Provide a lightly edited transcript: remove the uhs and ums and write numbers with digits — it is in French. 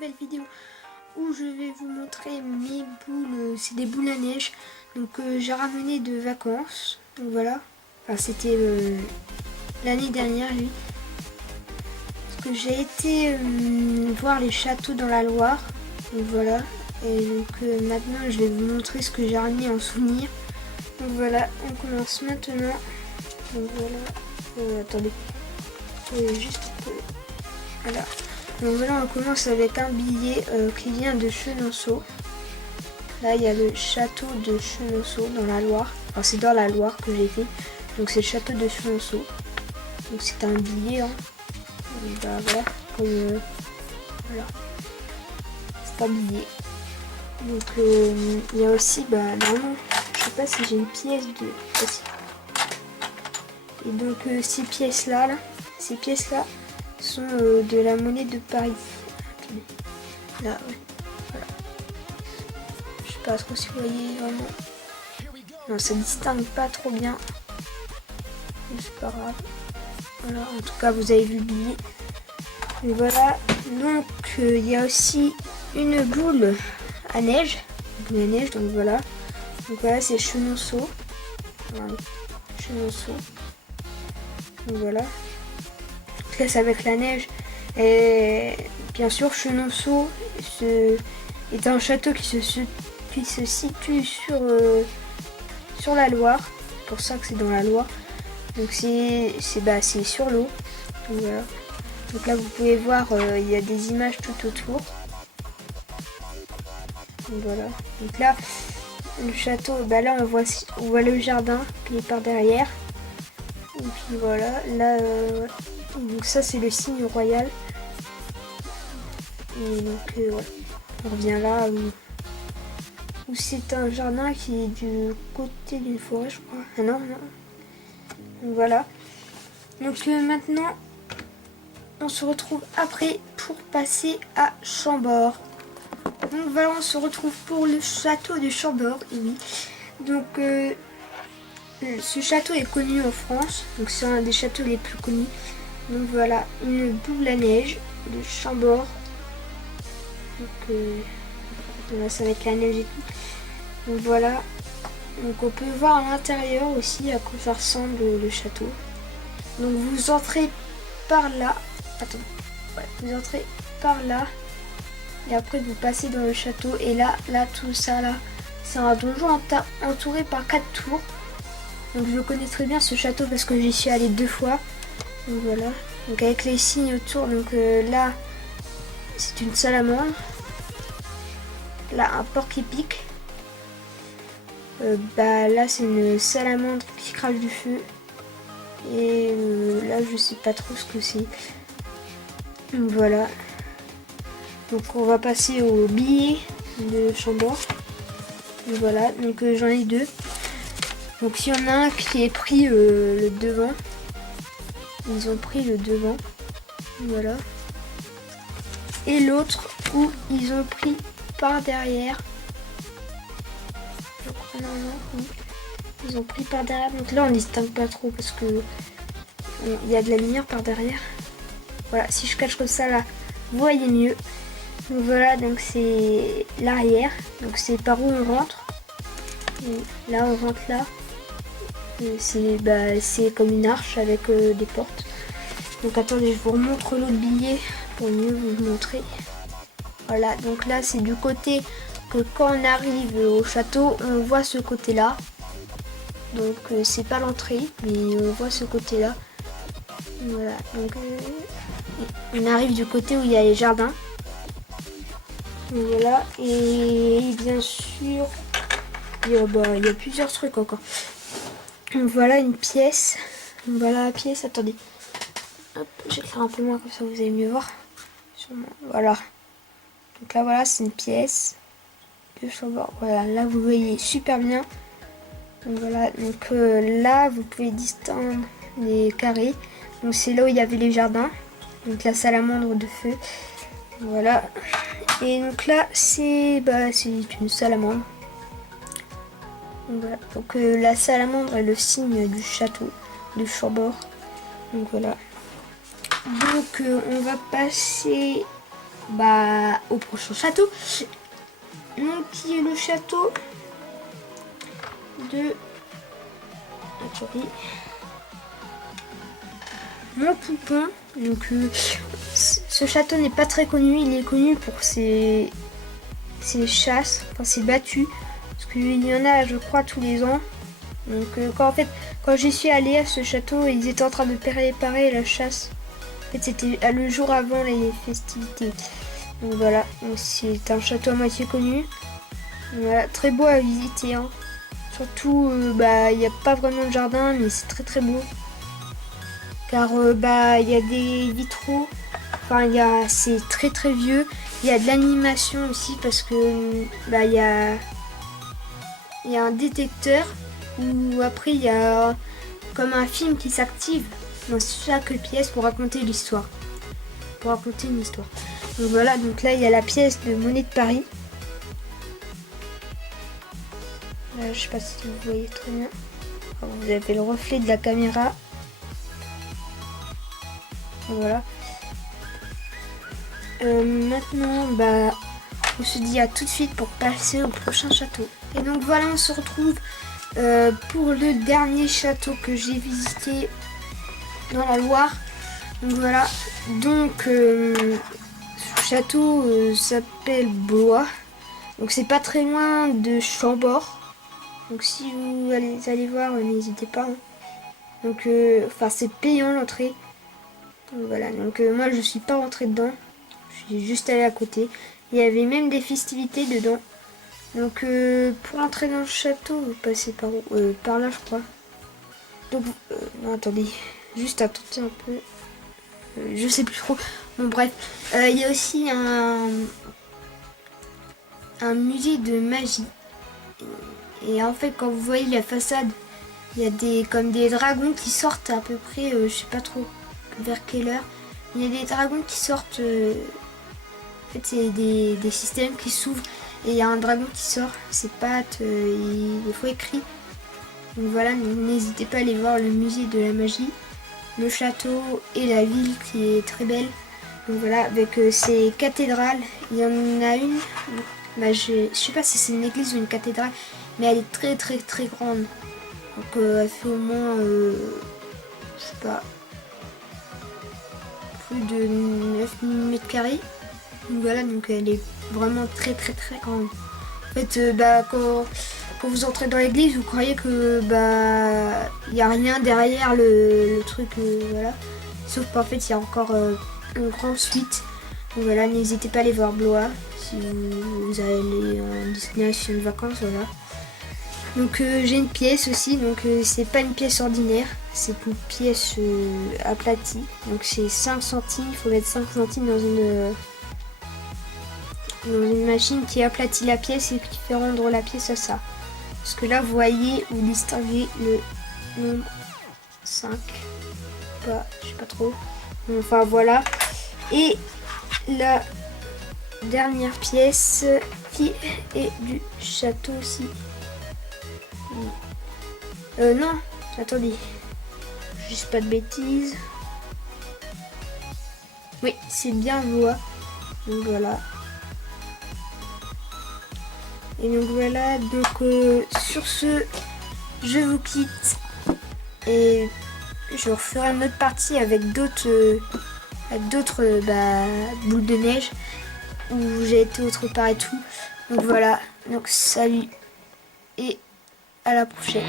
nouvelle vidéo où je vais vous montrer mes boules. C'est des boules à neige donc j'ai ramené de vacances. Donc voilà, enfin c'était l'année dernière lui. Parce que j'ai été voir les châteaux dans la Loire. Donc voilà. Et donc maintenant je vais vous montrer ce que j'ai ramené en souvenir. Donc voilà, on commence maintenant. Donc voilà. Attendez. Juste un peu. Voilà. Donc voilà, on commence avec un billet qui vient de Chenonceau. Là, il y a le château de Chenonceau dans la Loire. Enfin, c'est dans la Loire que j'ai fait. Donc c'est le château de Chenonceau. Donc c'est un billet. Hein. Et bah, voilà. Comme, voilà. C'est un billet. Donc il y a aussi, bah normalement, je sais pas si j'ai une pièce de. Et donc ces pièces-là, ces pièces-là sont de la monnaie de Paris. Attendez. Là, ouais. Voilà. Je sais pas trop si vous voyez vraiment. Non, ça distingue pas trop bien. Mais c'est pas grave. Voilà, en tout cas, vous avez vu le billet. Et voilà. Donc, il y a aussi une boule à neige. Une boule à neige, donc voilà. Donc voilà, c'est Chenonceau. Voilà. Chenonceau. Donc voilà. Là, c'est avec la neige. Et bien sûr, Chenonceau est un château qui se situe sur la Loire. C'est pour ça que c'est dans la Loire. Donc c'est sur l'eau. Donc voilà. Donc là, vous pouvez voir, il y a des images tout autour. Donc voilà. Donc là, le château, bah là, on voit le jardin qui est par derrière. Et puis voilà, là, donc ça c'est le signe royal. Et donc ouais. On revient là où c'est un jardin qui est du côté d'une forêt, je crois. Ah non, non. Donc voilà. Donc maintenant, on se retrouve après pour passer à Chambord. Donc voilà, on se retrouve pour le château de Chambord. Et oui. Donc ce château est connu en France, donc c'est un des châteaux les plus connus. Donc voilà, une boule à neige de Chambord. Donc voilà, ça va être la neige et tout. Donc voilà, donc on peut voir à l'intérieur aussi à quoi ça ressemble le château. Donc vous entrez par là, attends, ouais, vous entrez par là et après vous passez dans le château et là tout ça là, c'est un donjon entouré par 4 tours. Donc je connais très bien ce château parce que j'y suis allée 2 fois. Donc voilà. Donc avec les signes autour. Donc là, c'est une salamandre. Là, un porc-épic. Bah là, c'est une salamandre qui crache du feu. Et là, je sais pas trop ce que c'est. Donc voilà. Donc on va passer au billet de Chambord. Donc voilà. Donc j'en ai 2. Donc il y en a un qui est pris le devant. Ils ont pris le devant. Voilà. Et l'autre où ils ont pris par derrière. Je crois, non, oui. Ils ont pris par derrière. Donc là on distingue pas trop parce que il y a de la lumière par derrière. Voilà, si je cache comme ça là, vous voyez mieux. Donc voilà, donc c'est l'arrière. Donc c'est par où on rentre. Et là on rentre là. C'est comme une arche avec des portes. Donc attendez, je vous remontre l'autre billet pour mieux vous montrer. Voilà, donc là c'est du côté que quand on arrive au château, on voit ce côté là. Donc c'est pas l'entrée, mais on voit ce côté là. Voilà, donc on arrive du côté où il y a les jardins. Donc, voilà, et bien sûr, il y a plusieurs trucs encore. Donc voilà une pièce. Donc voilà la pièce, attendez. Hop, j'éclaire un peu moins comme ça vous allez mieux voir. Voilà. Donc là voilà, c'est une pièce de Chambord. Voilà, là vous voyez super bien. Donc voilà, donc là vous pouvez distinguer les carrés. Donc c'est là où il y avait les jardins. Donc la salamandre de feu. Voilà. Et donc là c'est une salamandre. Donc, voilà. Donc la salamandre est le signe du château de Chambord. Donc voilà. Donc on va passer au prochain château. Donc qui est le château de Montpoupon. Donc ce château n'est pas très connu, il est connu pour ses chasses, enfin ses battues, parce qu'il y en a je crois tous les ans. Donc quand j'y suis allée à ce château, ils étaient en train de préparer la chasse. En fait c'était le jour avant les festivités. Donc voilà, c'est un château à moitié connu. Voilà, très beau à visiter, hein. Surtout il n'y a pas vraiment de jardin, mais c'est très très beau. Car il y a des vitraux, enfin c'est très très vieux. Il y a de l'animation aussi parce que il y a un détecteur où après il y a comme un film qui s'active dans chaque pièce pour raconter l'histoire. Pour raconter une histoire. Donc voilà, donc là il y a la pièce de monnaie de Paris. Je sais pas si vous voyez très bien. Vous avez le reflet de la caméra. Voilà. Maintenant, on se dit à tout de suite pour passer au prochain château. Et donc voilà, on se retrouve pour le dernier château que j'ai visité dans la Loire. Donc voilà. Donc ce château s'appelle Blois. Donc c'est pas très loin de Chambord. Donc si vous allez voir, n'hésitez pas. Hein. Donc c'est payant l'entrée. Donc voilà, donc moi je suis pas rentrée dedans, je suis juste allée à côté. Il y avait même des festivités dedans. Donc pour entrer dans le château, vous passez par où par là je crois. Donc non attendez, juste attendez un peu. Je sais plus trop. Bon bref, il y a aussi un musée de magie. Et en fait quand vous voyez la façade, il y a des dragons qui sortent à peu près, je sais pas trop vers quelle heure. Il y a des dragons qui sortent. En fait, c'est des systèmes qui s'ouvrent et il y a un dragon qui sort. Ses pattes, il faut écrit. Donc voilà, n'hésitez pas à aller voir le musée de la magie, le château et la ville qui est très belle. Donc voilà, avec ces cathédrales. Il y en a une. Je sais pas si c'est une église ou une cathédrale, mais elle est très très très grande. Donc elle fait au moins, je sais pas, de 9 mètres carrés. Donc voilà, donc elle est vraiment très très très grande. En fait, quand vous entrez dans l'église, vous croyez que il n'y a rien derrière le truc, voilà. Sauf qu'en fait, il y a encore une grande suite. Donc voilà, n'hésitez pas à aller voir Blois si vous allez en destination de vacances, voilà. Donc j'ai une pièce aussi, donc c'est pas une pièce ordinaire, c'est une pièce aplatie. Donc c'est 5 centimes, il faut mettre 5 centimes dans une machine qui aplatit la pièce et qui fait rendre la pièce à ça. Parce que là vous voyez, vous distinguez le nombre 5. Je sais pas trop. Enfin voilà. Et la dernière pièce qui est du château aussi. Non, attendez. Juste pas de bêtises. Oui, c'est bien Blois. Donc voilà. Et donc voilà, donc sur ce, je vous quitte. Et je referai une autre partie avec d'autres boules de neige où j'ai été autre part et tout. Donc voilà, donc salut et à la prochaine.